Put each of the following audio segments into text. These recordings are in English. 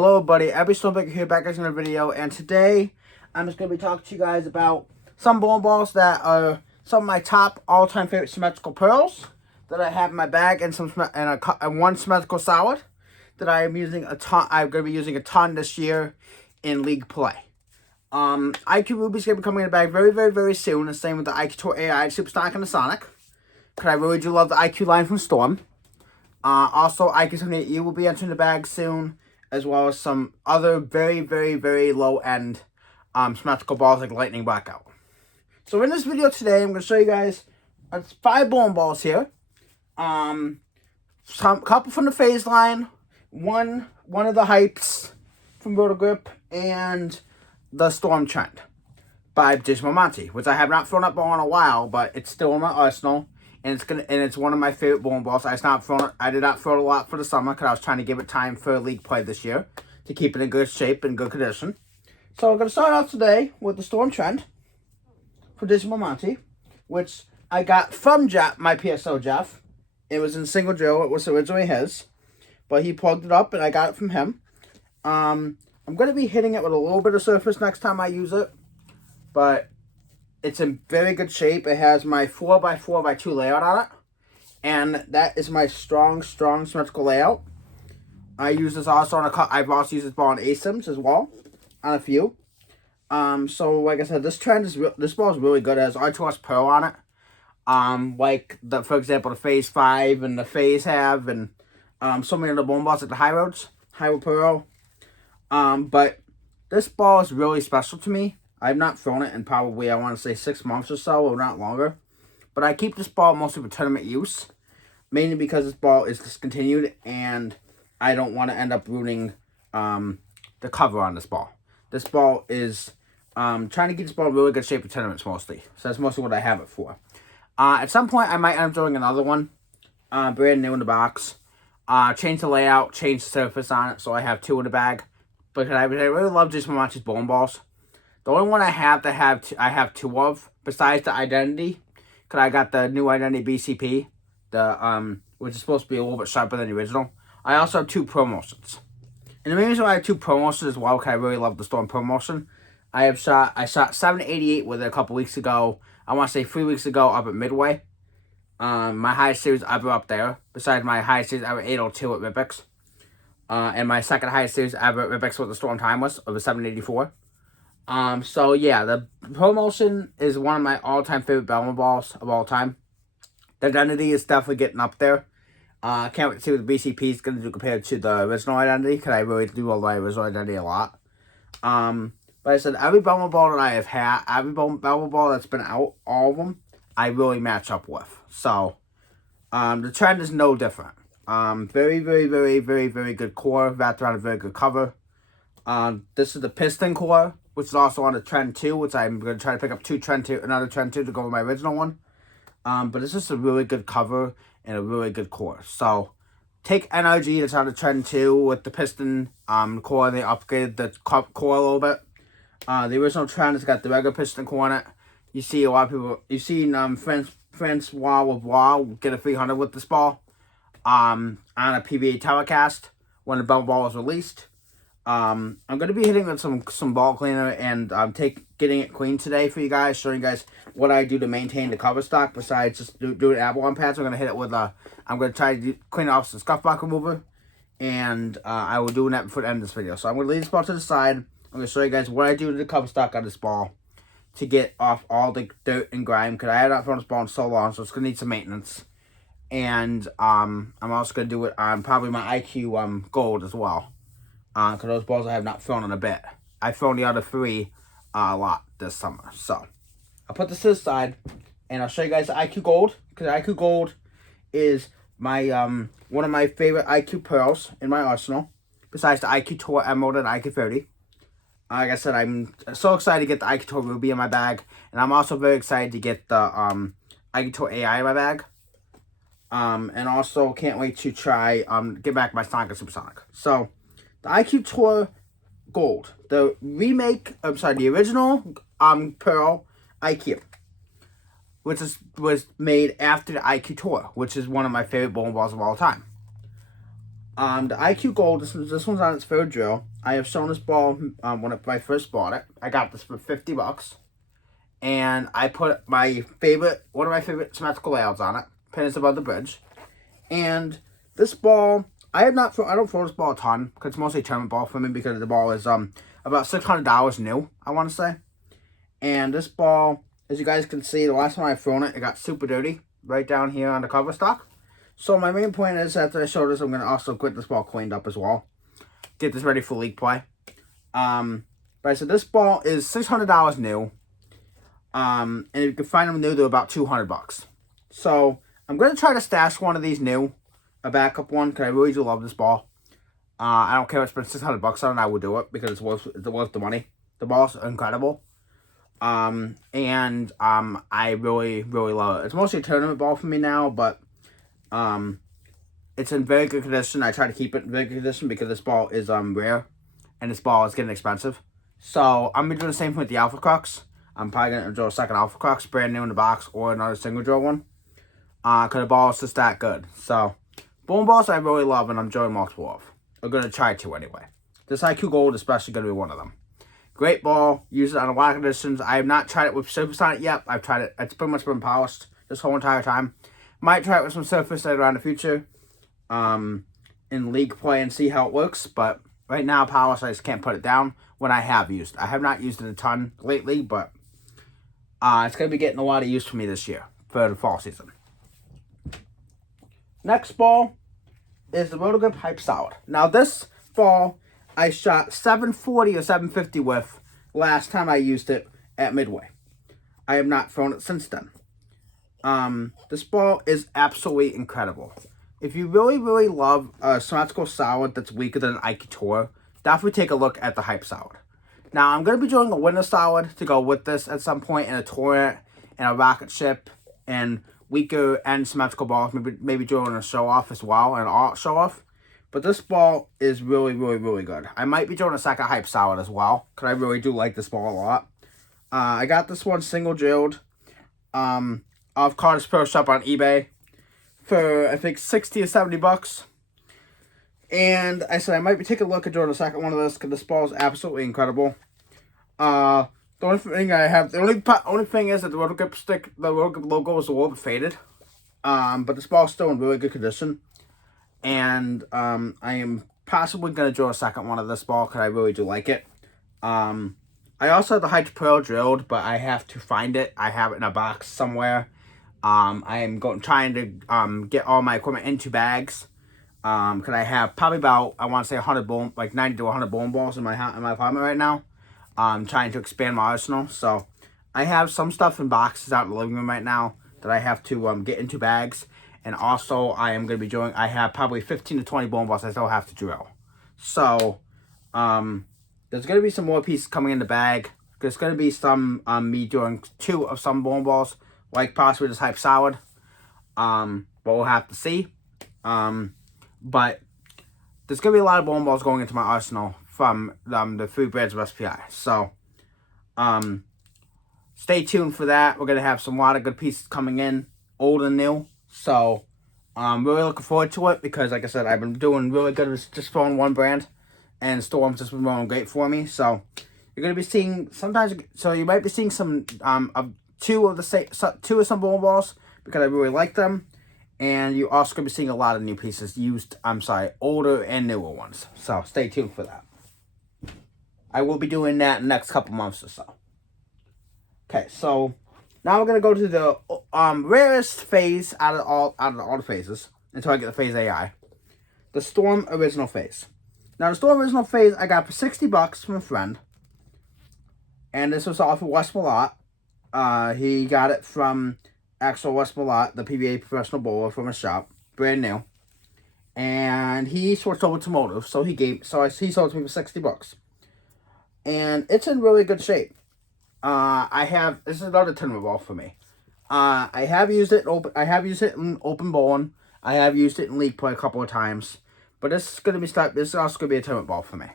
Hello everybody, Abby Snowbaker here, back in another video, and today I'm just going to be talking to you guys about some bowling balls that are some of my top all-time favorite symmetrical pearls that I have in my bag, and one symmetrical solid that I am using a ton. I'm going to be using a ton this year in league play. IQ Ruby's going to be coming in the bag very soon, the same with the IQ Tour AI, Supersonic, and the Sonic, because I really do love the IQ line from Storm. Also, IQ 78U will be entering the bag soon, as well as some other very low-end symmetrical balls like Lightning Blackout. So in this video today, I'm going to show you guys 5 bowling balls here. Couple from the Phase line, one of the Hypes from Roto Grip, and the Storm Trend by Dismal Monty, which I have not thrown up ball in a while, but it's still in my arsenal. And it's one of my favorite bowling balls. I did not throw it a lot for the summer because I was trying to give it time for league play this year to keep it in good shape and good condition. So I'm going to start off today with the Storm Trend for Dismal Monty, which I got from my PSO Jeff. It was in single drill. It was originally his, but he plugged it up and I got it from him. I'm going to be hitting it with a little bit of surface next time I use it, but it's in very good shape. It has my 4x4x2 layout on it. And that is my strong symmetrical layout. I use this also on I've also used this ball on ASIMs as well. On a few. So like I said, this ball is really good. It has R2S Pearl on it. For example, the Phase 5 and the Phase have, and so many other bowling balls like the High Road Pearl. But this ball is really special to me. I've not thrown it in probably, I want to say, 6 months or so, or not longer. But I keep this ball mostly for tournament use. Mainly because this ball is discontinued, and I don't want to end up ruining the cover on this ball. This ball is, trying to get this ball in really good shape for tournaments mostly. So that's mostly what I have it for. At some point, I might end up throwing another one. Brand new in the box. Change the layout, change the surface on it, so I have 2 in the bag. Because I really love Jason Monty's bowling balls. The only one I have I have 2 of, besides the Identity, because I got the new Identity BCP, which is supposed to be a little bit sharper than the original. I also have 2 promotions. And the main reason why I have 2 promotions as well, because I really love the Storm promotion. I shot 788 with it a couple weeks ago. I want to say 3 weeks ago up at Midway. My highest series ever up there, besides my highest series ever 802 at Ripix. And my second highest series ever at Ripix with the Storm Timeless of a 784. So yeah, the promotion is one of my all-time favorite bowling balls of all time. The Identity is definitely getting up there. Can't wait to see what the BCP is going to do compared to the original Identity, because I really do love my original Identity a lot. But I said, every bowling ball that I have had, every bowling ball that's been out, all of them, I really match up with. So, the Trend is no different. Very good core, wrapped around a very good cover. This is the Piston core, which is also on the Trend 2, which I'm going to try to pick up another Trend 2 to go with my original one. But it's just a really good cover and a really good core. So, take NRG that's on the Trend 2 with the Piston core, and they upgraded the core a little bit. The original Trend has got the regular Piston core in it. You see a lot of people, you've seen Francois with get a 300 with this ball on a PBA telecast when the ball was released. I'm going to be hitting with some ball cleaner and getting it clean today for you guys, showing you guys what I do to maintain the cover stock besides just doing Avalon pads. I'm going to hit it with I'm going to try to clean it off some scuff block remover, and I will do that before the end of this video. So I'm going to leave this ball to the side. I'm going to show you guys what I do to the cover stock on this ball to get off all the dirt and grime, because I have not thrown this ball in so long, so it's going to need some maintenance. And I'm also going to do it on probably my IQ Gold as well. Because those balls I have not thrown in a bit. I've thrown the other 3 a lot this summer. So, I'll put this to the side, and I'll show you guys the IQ Gold. Because IQ Gold is my one of my favorite IQ Pearls in my arsenal. Besides the IQ Tour Emerald and IQ 30. Like I said, I'm so excited to get the IQ Tour Ruby in my bag. And I'm also very excited to get the IQ Tour AI in my bag. And also can't wait to try get back my Sonic and Supersonic. So, the IQ Tour Gold, the original Pearl IQ, which was made after the IQ Tour, which is one of my favorite bowling balls of all time. The IQ Gold, this one's on its third drill. I have shown this ball when I first bought it. I got this for $50. And I put one of my favorite symmetrical layouts on it. Pin is above the bridge. And this ball, I don't throw this ball a ton, because it's mostly a tournament ball for me, because the ball is about $600 new, I want to say. And this ball, as you guys can see, the last time I've thrown it, it got super dirty right down here on the cover stock. So my main point is, after I show this, I'm going to also get this ball cleaned up as well. Get this ready for league play. But I said this ball is $600 new. And you can find them new, they're about $200. So I'm going to try to stash one of these new, a backup one, because I really do love this ball. I don't care if I spend $600 on it, I would do it, because it's worth the money. The ball's incredible. I really, really love it. It's mostly a tournament ball for me now, but it's in very good condition. I try to keep it in very good condition because this ball is rare, and this ball is getting expensive. So I'm gonna do the same thing with the Alpha Crux. I'm probably gonna draw a second Alpha Crux, brand new in the box, or another single draw one. Cause the ball is just that good. So bowling balls I really love, and I'm enjoying multiple of. I'm gonna try to anyway. This IQ Gold is especially gonna be one of them. Great ball. Use it on a lot of conditions. I have not tried it with surface on it yet. I've tried it. It's pretty much been polished this whole entire time. Might try it with some surface later on in the future. In league play and see how it works. But right now, polished, I just can't put it down when I have used it. I have not used it a ton lately, but it's going to be getting a lot of use for me this year for the fall season. Next ball is the Rotogrip Hype Solid. Now this ball I shot 740 or 750 with last time I used it at Midway. I have not thrown it since then. This ball is absolutely incredible. If you really, really love a symmetrical solid that's weaker than an Ike Tour, definitely take a look at the Hype Solid. Now, I'm going to be doing a winter solid to go with this at some point in a tournament, and a rocket ship, and weaker and symmetrical balls, maybe doing a show-off as well, an art show-off. But this ball is really, really, really good. I might be doing a second Hype Solid as well, because I really do like this ball a lot. I got this one single drilled off Carter's Pro Shop on eBay for, I think, $60 or $70. And I said I might be taking a look at doing a second one of this, because this ball is absolutely incredible. The only thing I have, the only thing is that the Rotogrip stick, the Rotogrip logo is a little bit faded. But this ball is still in really good condition. And I am possibly going to draw a second one of this ball, because I really do like it. I also have the Hydro Pearl drilled, but I have to find it. I have it in a box somewhere. I am trying to get all my equipment into bags. Because I have probably about, I want to say 90 to 100 bowling balls in my apartment right now. I'm trying to expand my arsenal. So I have some stuff in boxes out in the living room right now that I have to get into bags. And also, I am going to be doing, I have probably 15 to 20 bowling balls I still have to drill. So, there's going to be some more pieces coming in the bag. There's going to be some, me doing 2 of some bowling balls, like possibly this Hype Solid. But we'll have to see. But there's going to be a lot of bowling balls going into my arsenal from the 3 brands of SPI. So, stay tuned for that. We're going to have a lot of good pieces coming in, old and new. So, I'm really looking forward to it because, like I said, I've been doing really good with just throwing one brand, and Storm's just been going great for me. So, you're going to be seeing you might be seeing some of two of some bowling balls because I really like them, and you're also going to be seeing a lot of new pieces older and newer ones. So, stay tuned for that. I will be doing that in the next couple months or so. Okay, so now we're gonna go to the rarest phase out of all the phases until I get the phase AI, the Storm Original Phase. Now the Storm Original Phase I got for $60 from a friend, and this was off of West Malott. He got it from actual West Malott, the PBA professional bowler from a shop, brand new, and he switched over to Motive, so he sold it to me for $60, and it's in really good shape. This is another tournament ball for me. I have used it in open bowling. I have used it in league play a couple of times. But this is also gonna be a tournament ball for me.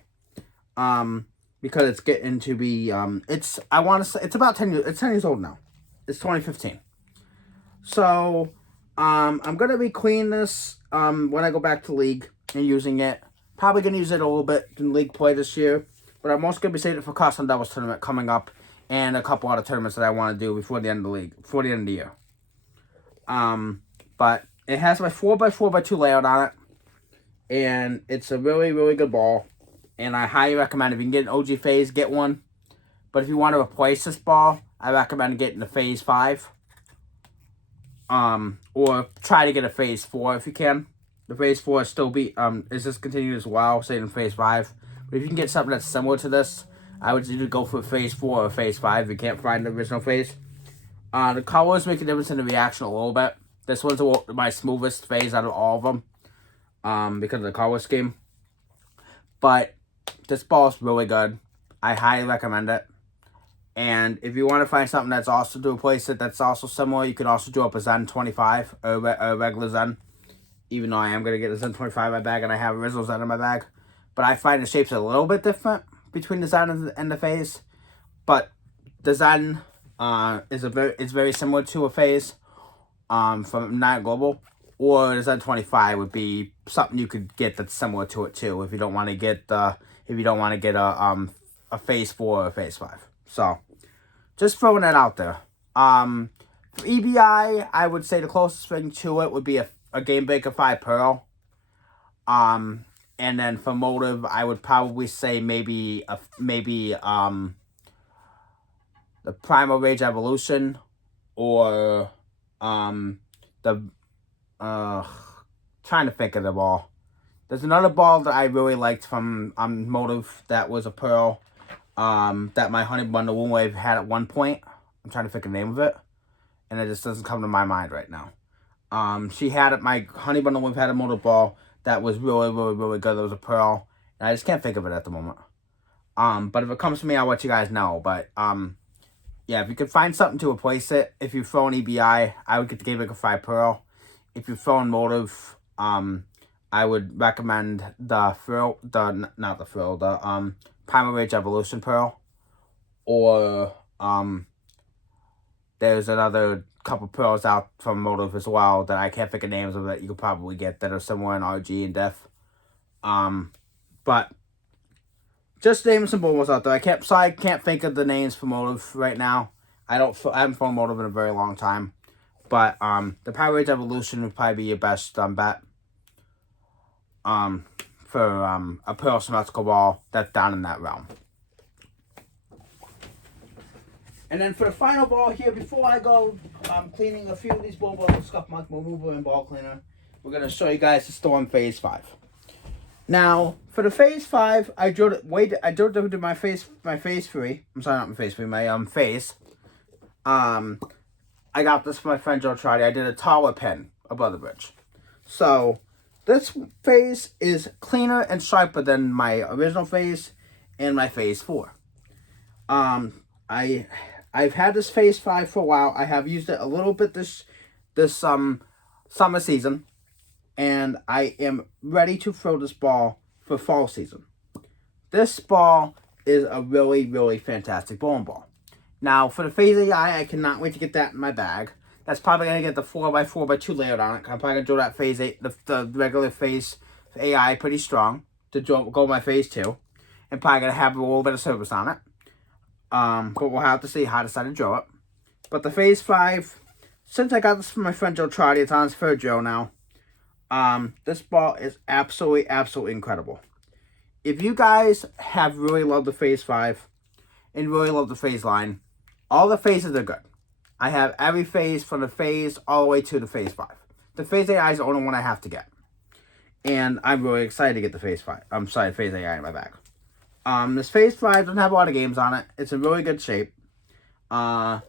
Because it's getting to be, it's about 10 years, it's 10 years old now. It's 2015. So, I'm gonna be cleaning this, when I go back to league and using it. Probably going to use it a little bit in league play this year. But I'm also going to be saving it for custom doubles tournament coming up. And a couple other tournaments that I want to do before the end of the league. Before the end of the year. But it has my 4x4x2 layout on it. And it's a really, really good ball. And I highly recommend if you can get an OG phase, get one. But if you want to replace this ball, I recommend getting the phase 5. Or try to get a phase 4 if you can. The phase 4 is still is discontinued as well, say in phase 5. But if you can get something that's similar to this, I would either go for phase 4 or phase 5 if you can't find the original phase. The colors make a difference in the reaction a little bit. This one's my smoothest phase out of all of them. Because of the color scheme. But this ball is really good. I highly recommend it. And if you want to find something that's also to replace it that's also similar, you can also do up a Zen 25, a regular Zen. Even though I am going to get a Zen 25 in my bag and I have a original Zen in my bag. But I find the shapes a little bit different between the Zen and the phase. But the Zen is very similar to a phase from Night Global. Or the Zen 25 would be something you could get that's similar to it too if you don't want to get a phase 4 or a phase 5. So, just throwing that out there. For EBI, I would say the closest thing to it would be a Game Breaker 5 Pearl. And then for Motive, I would probably say maybe the Primal Rage Evolution or the trying to think of the ball. There's another ball that I really liked from Motive that was a Pearl. That my Honey Bundle Womb Wave had at one point. I'm trying to think of the name of it. And it just doesn't come to my mind right now. She had it, my Honey Bundle Wave had a Motive ball that was really, really, really good. It was a Pearl. And I just can't think of it at the moment. But if it comes to me, I'll let you guys know. But, yeah, if you could find something to replace it, if you're throwing EBI, I would get the Game Breaker 5 Pearl. If you're throwing Motive, I would recommend the Primal Rage Evolution Pearl. Or, there's another couple pearls out from Motive as well that I can't think of names of that you could probably get that are somewhere in RG and Def. But just naming some balls out there. I can't think of the names for Motive right now. I haven't thrown Motive in a very long time. But the Power Rage Evolution would probably be your best bet. For a Pearl symmetrical ball that's down in that realm. And then for the final ball here, before I go cleaning a few of these balls with Scuff Mark Remover and Ball Cleaner, we're going to show you guys the Storm Phase 5. Now, for the Phase 5, I drilled it to my phase 3. I'm sorry, not my phase 3, my phase. I got this from my friend Joe Trotty. I did a taller pin above the bridge. So, this phase is cleaner and sharper than my original phase and my phase 4. I've had this phase 5 for a while. I have used it a little bit this summer season, and I am ready to throw this ball for fall season. This ball is a really, really fantastic bowling ball. Now, for the phase AI, I cannot wait to get that in my bag. That's probably going to get the 4x4x2 layout on it. I'm probably going to drill that phase 8, the regular phase AI pretty strong to go my phase 2. And probably going to have a little bit of service on it. But we'll have to see how I decide to drill it. But the phase 5, since I got this from my friend Joe Trotty, it's on his third drill now. This ball is absolutely, absolutely incredible. If you guys have really loved the phase 5 and really love the phase line, all the phases are good. I have every phase from the phase all the way to the phase 5. The phase AI is the only one I have to get. And I'm really excited to get the phase 5. I'm sorry, phase AI in my bag. This phase 5 doesn't have a lot of games on it. It's in really good shape. My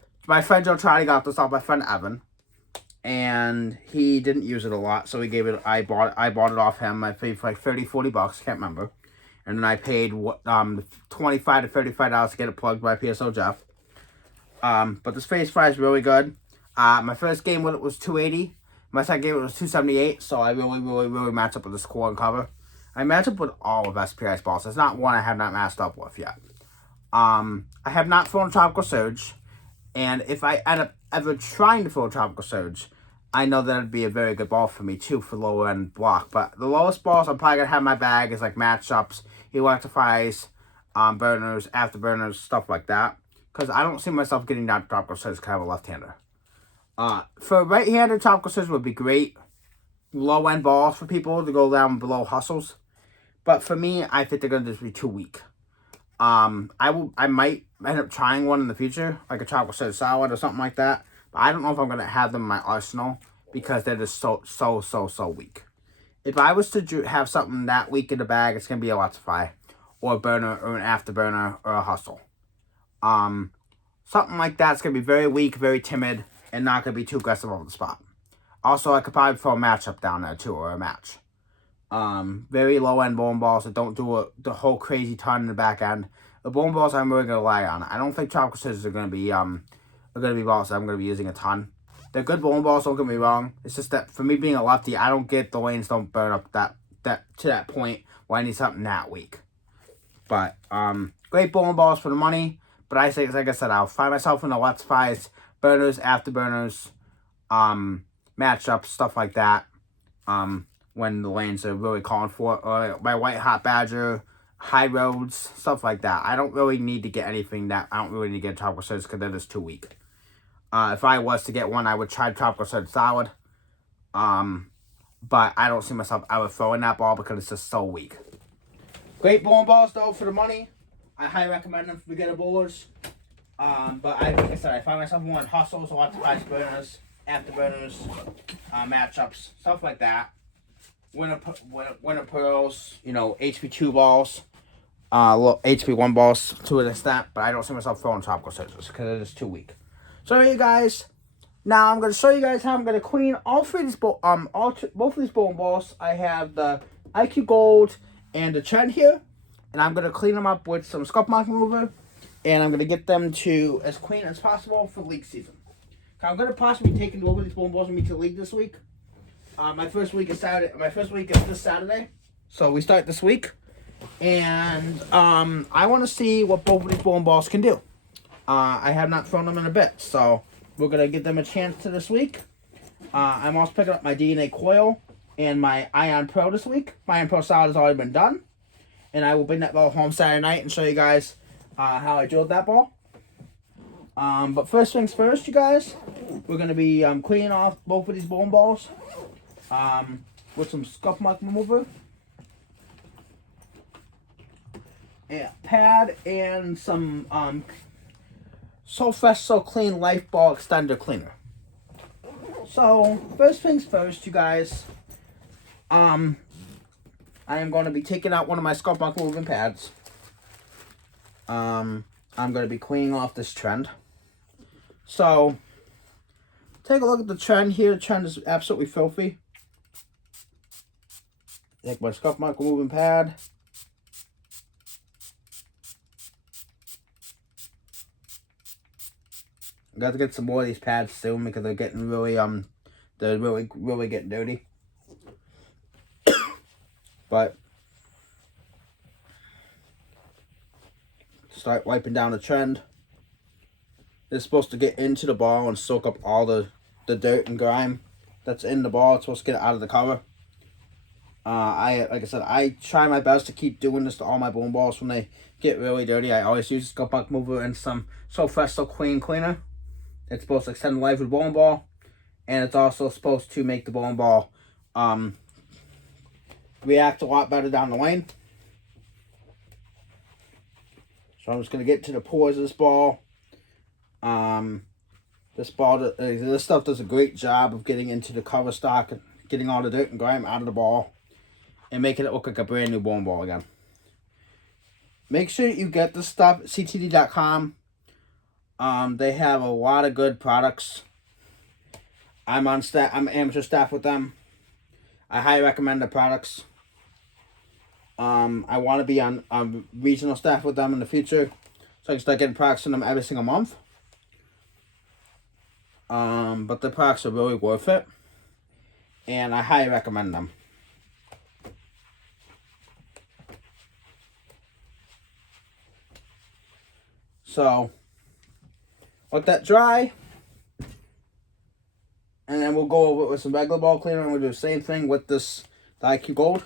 friend Joe Trotty got this off my friend Evan. And he didn't use it a lot, so he gave it, I bought it off him. I paid for like $30-40, can't remember. And then I paid $25 to $35 to get it plugged by PSO Jeff. But this phase 5 is really good. My first game with it was 280. My second game was 278, so I really, really, really match up with the score and cover. I match up with all of SPI's balls. There's not one I have not matched up with yet. I have not thrown Tropical Surge, and if I end up ever trying to throw Tropical Surge, I know that would be a very good ball for me too for lower end block. But the lowest balls I'm probably gonna have in my bag is like matchups, electrifies, burners, afterburners, stuff like that. Because I don't see myself getting down to tropical scissors because I have a left-hander. For right-handed, tropical scissors would be great. Low end balls for people to go down below hustles. But for me, I think they're gonna just be too weak. I might end up trying one in the future, like a chocolate scissors salad or something like that. But I don't know if I'm gonna have them in my arsenal because they're just so weak. If I was to have something that weak in the bag, it's gonna be a electrify, or a burner, or an afterburner, or a hustle. Something like that's gonna be very weak, very timid, and not gonna be too aggressive on the spot. Also, I could probably throw a matchup down there too, or a match. Very low end bowling balls that don't do the whole crazy ton in the back end. The bowling balls I'm really gonna rely on. I don't think tropical scissors are gonna be balls that I'm gonna be using a ton. They're good bowling balls, don't get me wrong. It's just that for me being a lefty, I don't get the lanes don't burn up that to that point where I need something that weak. But great bowling balls for the money. But I say, like I said, I'll find myself in the electrifies, burners, afterburners, matchups, stuff like that. When the lanes are really calling for it, or my white hot badger, high roads, stuff like that. I don't really need to get anything that I don't really need to get tropical scissors because they're just too weak. If I was to get one, I would try tropical scissors salad. But I don't see myself ever throwing that ball because it's just so weak. Great bowling balls though for the money. I highly recommend them for beginner bowlers. But like I said, I find myself more in hustles, electrifies, burners, afterburners, matchups, stuff like that. Winner pearls, HP2 balls, HP1 balls to an extent, but I don't see myself throwing tropical scissors because it is too weak. So you guys, now I'm going to show you guys how I'm going to clean all three of these both of these bowling balls. I have the IQ Gold and the Trend here, and I'm going to clean them up with some scuff mark remover, and I'm going to get them to as clean as possible for league season. I'm going to possibly be taking over these bowling balls with me to the league this week. My first week is Saturday. My first week is this Saturday, so we start this week, and I want to see what both of these bowling balls can do. I have not thrown them in a bit, so we're gonna give them a chance to this week. I'm also picking up my DNA coil and my Ion Pro this week. My Ion Pro salad has already been done, and I will bring that ball home Saturday night and show you guys how I drilled that ball. But first things first, you guys, we're gonna be cleaning off both of these bowling balls. With some scuff mark remover, a pad, and some So Fresh So Clean Life Ball Extender Cleaner. So first things first, you guys. I am going to be taking out one of my scuff mark removing pads. I'm going to be cleaning off this Trend. So take a look at the Trend here. The Trend is absolutely filthy. Take my scuff mark removing pad. I got to get some more of these pads soon because they're getting really they're really getting dirty. But start wiping down the Trend. It's supposed to get into the ball and soak up all the dirt and grime that's in the ball. It's supposed to get it out of the cover. Like I said, I try my best to keep doing this to all my bowling balls when they get really dirty. I always use a scuff mark remover and some So Fresh So Clean cleaner. It's supposed to extend the life of the bowling ball, and it's also supposed to make the bowling ball react a lot better down the lane. So I'm just gonna get to the pores of this ball. This stuff does a great job of getting into the cover stock and getting all the dirt and grime out of the ball and making it look like a brand new bowling ball again. Make sure you get this stuff at ctd.com. They have a lot of good products. I'm amateur staff with them. I highly recommend the products. I want to be on regional staff with them in the future, so I can start getting products from them every single month. But the products are really worth it, and I highly recommend them. So let that dry, and And then we'll go over it with some regular ball cleaner, and we'll do the same thing with this, the IQ Gold.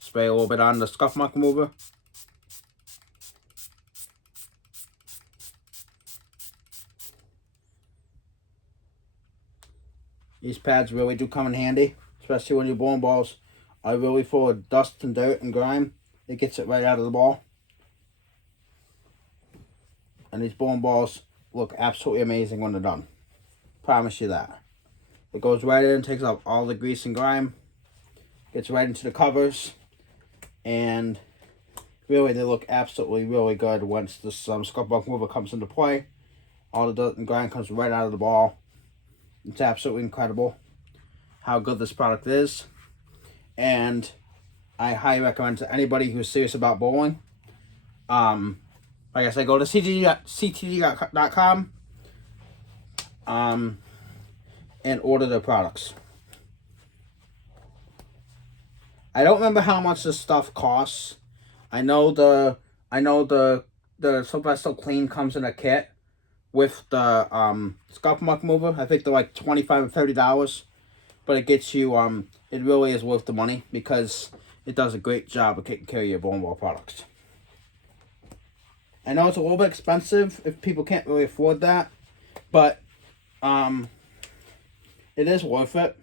Spray a little bit on the scuff mark remover. These pads really do come in handy, especially when your bowling balls are really full of dust and dirt and grime. It gets it right out of the ball. And these bowling balls look absolutely amazing when they're done. Promise you that. It goes right in, takes off all the grease and grime, gets right into the covers, and really they look absolutely really good once this scuff mark remover comes into play. All the dirt and grime comes right out of the ball. It's absolutely incredible how good this product is, and I highly recommend to anybody who's serious about bowling. Like I said, go to ctd.com and order their products. I don't remember how much this stuff costs. I know the Sylvester Clean comes in a kit with the scuff mark remover. I think they're like $25 or $30, but it gets you it really is worth the money because it does a great job of taking care of your bowling ball products. I know it's a little bit expensive if people can't really afford that, but it is worth it,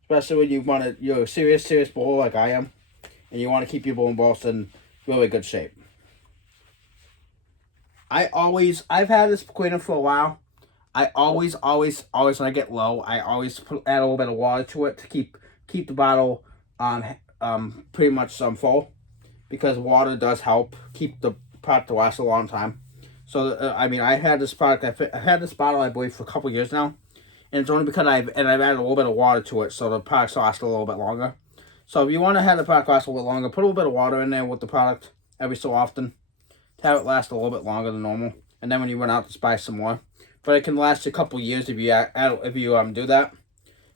especially when you're a serious bowler like I am, and you want to keep your bowling balls in really good shape. I've had this cleaner for a while. I always when I get low, I always add a little bit of water to it to keep the bottle pretty much full, because water does help keep the product to last a long time. So I mean, I had this product. I had this bottle, I believe, for a couple years now, and it's only because I've added a little bit of water to it, so the product lasts a little bit longer. So if you want to have the product last a little bit longer, put a little bit of water in there with the product every so often to have it last a little bit longer than normal. And then when you run out, just buy some more. But it can last a couple years if you do that.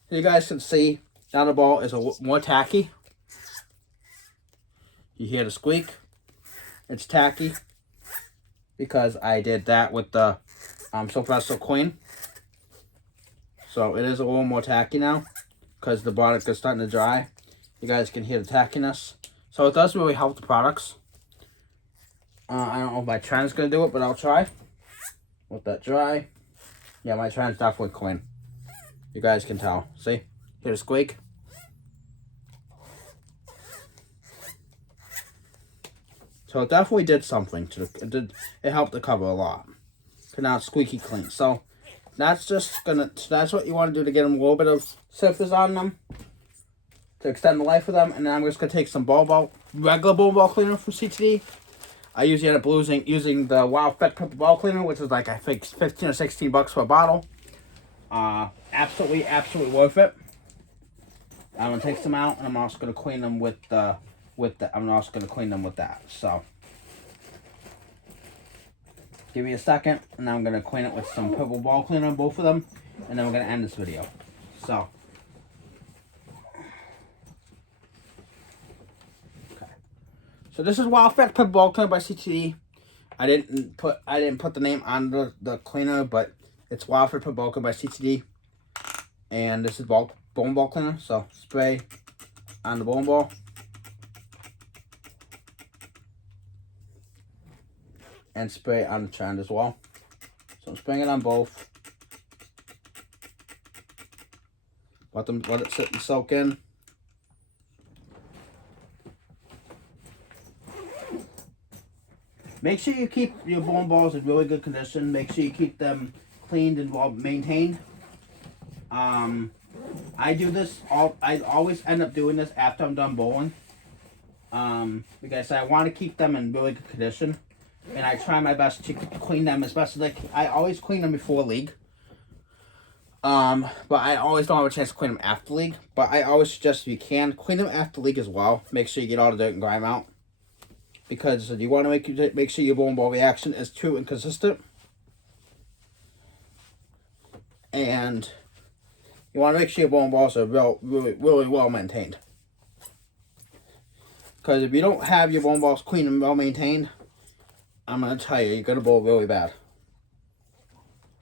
So you guys can see now the ball is more tacky. You hear the squeak. It's tacky because I did that with the Sylvester Clean. So it is a little more tacky now because the product is starting to dry. You guys can hear the tackiness. So it does really help the products. I don't know if my trend's going to do it, but I'll try. Let that dry. Yeah, my trend's definitely clean. You guys can tell. See? Hear the squeak? So it definitely did something. It helped the cover a lot. So now it's squeaky clean. So that's what you want to do to get them a little bit of surface on them, to extend the life of them. And then I'm just going to take some regular bowling ball cleaner from CTD. I usually end up using the Wild Fett Purple Ball Cleaner, which is like, I think, 15 or 16 bucks for a bottle. Absolutely worth it. I'm going to take some out, and I'm also going to clean them with that. So give me a second, and now I'm going to clean it with some Purple Ball Cleaner, both of them, and then we're going to end this video. So So this is Wild Fett Purple Ball Cleaner by CTD. I didn't put the name on the cleaner, but it's Wild Fett Purple Ball Cleaner by CTD. And this is bowling ball cleaner. So spray on the bowling ball. And spray on the trend as well. So I'm spraying it on both. Let it sit and soak in. Make sure you keep your bowling balls in really good condition. Make sure you keep them cleaned and well maintained. I do this I always end up doing this after I'm done bowling. Because I want to keep them in really good condition, and I try my best to clean them as best as I always clean them before league. But I always don't have a chance to clean them after league. But I always suggest, if you can, clean them after league as well. Make sure you get all the dirt and grime out, because you want to make sure your bowling ball reaction is true and consistent. And you want to make sure your bowling balls are really well maintained. Because if you don't have your bowling balls clean and well maintained, I'm going to tell you, you're going to bowl really bad.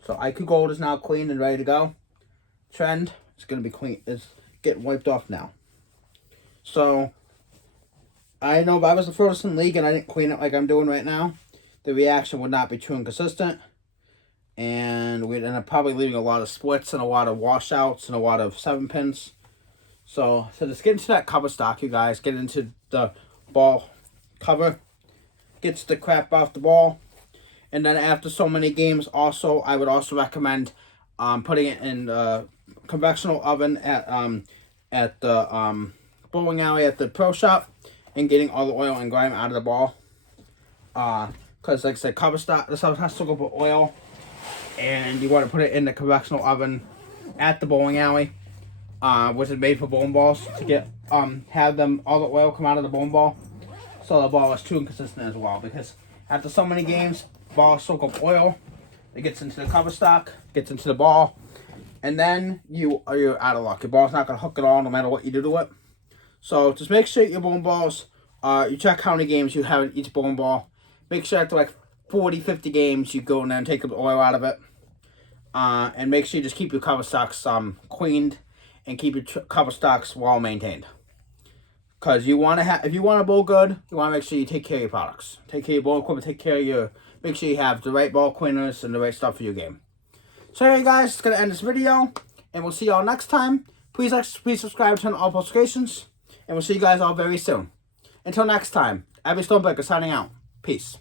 So IQ Gold is now clean and ready to go. Trend is going to be clean. It's getting wiped off now. So I know if I was the first in the league and I didn't clean it like I'm doing right now, the reaction would not be true and consistent. And we'd end up probably leaving a lot of splits and a lot of washouts and a lot of 7-pins. So just get into that cover stock, you guys. Get into the ball cover. Gets the crap off the ball. And then after so many games, also, I would also recommend putting it in the convectional oven at the bowling alley at the pro shop and getting all the oil and grime out of the ball. Because, like I said, cover stock, this has to go with oil. And you want to put it in the convectional oven at the bowling alley, which is made for bowling balls, to get have them all the oil come out of the bowling ball, so the ball is true and consistent as well. Because after so many games, ball soak up oil, it gets into the cover stock, gets into the ball, and then you're out of luck. Your ball's not gonna hook at all, no matter what you do to it. So just make sure your bowling balls, you check how many games you have in each bowling ball. Make sure after like 40, 50 games, you go in there and take the oil out of it. And make sure you just keep your cover stocks cleaned and keep your cover stocks well maintained. Because you want to have, if you want to bowl good, you want to make sure you take care of your products. Take care of your bowl equipment, make sure you have the right ball cleaners and the right stuff for your game. So anyway guys, it's going to end this video. And we'll see y'all next time. Please subscribe, turn on all notifications. And we'll see you guys all very soon. Until next time, Abby Stonebreaker signing out. Peace.